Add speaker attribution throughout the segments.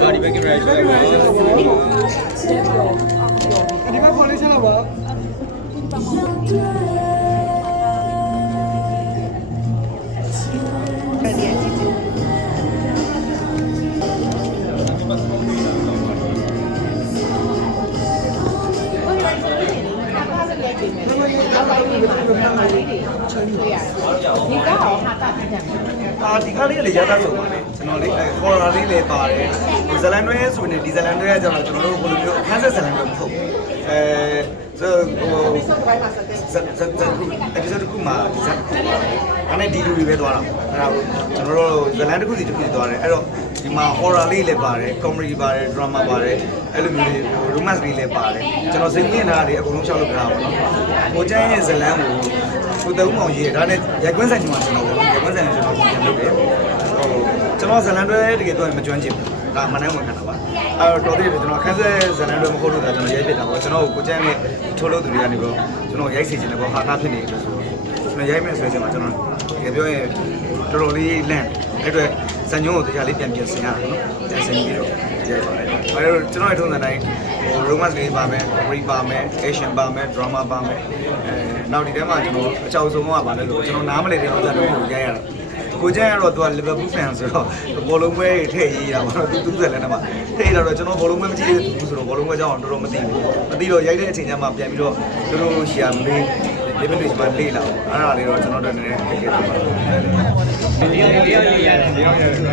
Speaker 1: ပါဒီဘက် ကင်မရာရှိပါဘူး
Speaker 2: ဒီဘက်ပေါ်လေးချက်တော့ပါ
Speaker 3: အာဒီကားလေးကလေရတာဆိုပါလေကျွန်တော်လေးအဲခေါ်ရာလေးလည်းပါတယ်ဒီဇလန်တွဲဆိုရင်ဒီဇလန်တွဲကကျတော့ကျွန်တော်တို့ဘယ်လိုမျိုးအခန်းဆက်ဇလန်တွဲမဟုတ်ဘူးအဲဆိုဟိုဇက်ဇက်ဇက်ခုအဲဒီဇက်တစ်ခုမှာဇက်ခုပါအဲ့နဲ့ဒီလူတွေပဲသွားတာအဲ့ဒါကိုကျွန်တော်တို့ဇလန်တစ်ခုစီတစ်ခုစီသွားတယ်အဲ့တော့ ဒီမှာ horror လေးလည်းပါတယ် comedy ပါတယ် drama ပါတယ်အဲ့လိုမျိုးလေး romance လေးလည်းပါတယ်ကျွန်တော်စိတ်မြင့်တာတွေအကုန်လုံးရှောက်လုပ်ကြတာပါတော့ကိုကျန်းရဲ့ဇလန်ကိုကိုတုံးမောင်ရေးဒါနဲ့ရိုက်ကွင်းဆိုင်မှာကျွန်တော်ရိုက်ကွင်းဆိုင်ကျွန်တော်ပြန်လုပ်တယ်ဟိုကျွန်တော်ဇလန်တွဲတကယ်တော့မကျွမ်းကျင်ဘူးဒါမနိုင်ဝင်ခံတာပါအဲ့တော့တော်သေးတယ်ကျွန်တော်ခန်းဆက်ဇလန်တွဲမဟုတ်လို့ဒါကျွန်တော်ရိုက်ဖြစ်တာပေါ့ကျွန်တော်ကိုကျန်းနဲ့ထိုးလို့သူတွေကနေပြီးတော့ကျွန်တော်ရိုက်စီခြင်းလည်းပေါ့ဟာနာဖြစ်နေတယ်ဆိုတော့ကျွန်တော်ရိုက်မယ်ဆိုရင်ကျွန်တော်တကယ်ပြောရင်တော်တော်လေးလန့်အဲ့အတွက် ဇန်ညုံကိုတရားလေးပြန်ပြင်ဆင်ရတာနော်ပြန်ဆင်ပြီးတော့ရိုက်ပါတယ်အဲ့တော့ကျွန်တော်ရဲ့ထုံးစံတိုင်းဟို romance လေးပါမယ် comedy ပါမယ် action ပါမယ် drama ပါမယ်အဲနောက်ဒီထဲမှာကျွန်တော်အချောက်ဆုံးကပါလဲလို့ကျွန်တော်နားမလည်တဲ့ဥစ္စာတွေကိုရိုက်ရတာကိုကျန်းကတော့သူက Liverpool fan ဆိုတော့ဘောလုံးပွဲထည့်ရေးတာပါတော့သူသူ့ဆက်လည်းနဲ့မှာထည့်ရတော့ကျွန်တော်ဘောလုံးပွဲမကြည့်ဘူးဆိုတော့ဘောလုံးပွဲကြောင်းတော်တော်မသိဘူးမသိတော့ရိုက်တဲ့အချိန်ကျမှပြန်ပြီးတော့သူတို့ရှီယာမေး limit တွေမှာလေးလာအောင်အဲ့ဒါလေးတော့ကျွန်တော်တို့နည်းနည်းခက်ခဲတာပါ
Speaker 1: ဒီရောက်ဒီရောက်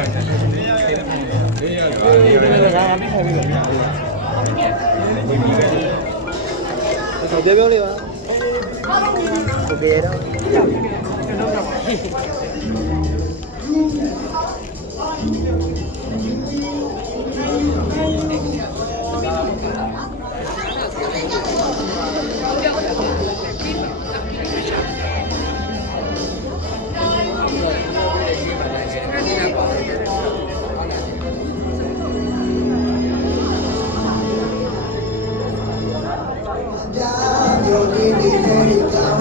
Speaker 1: ရ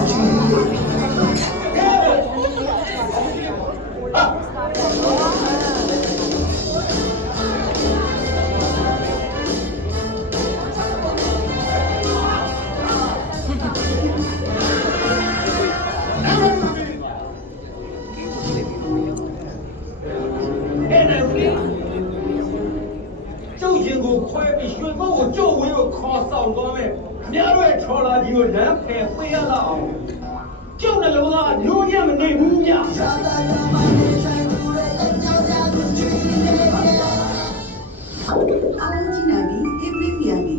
Speaker 4: ခွဲပြီးရွှေဘုတ်ကိုကြိုဝေးကိုခေါ်ဆောင်သွားမယ်ခင်ဗျားတို့ရဲ့ထော်လာကြီးကိုလမ်းဖယ်ပေးရလောက်အောင်ကျုပ်နှလုံးသားညိုးညံ့မနေဘူးဗျာ
Speaker 5: အားလုံးကြည့်နိုင်ပြီ every year ဒီ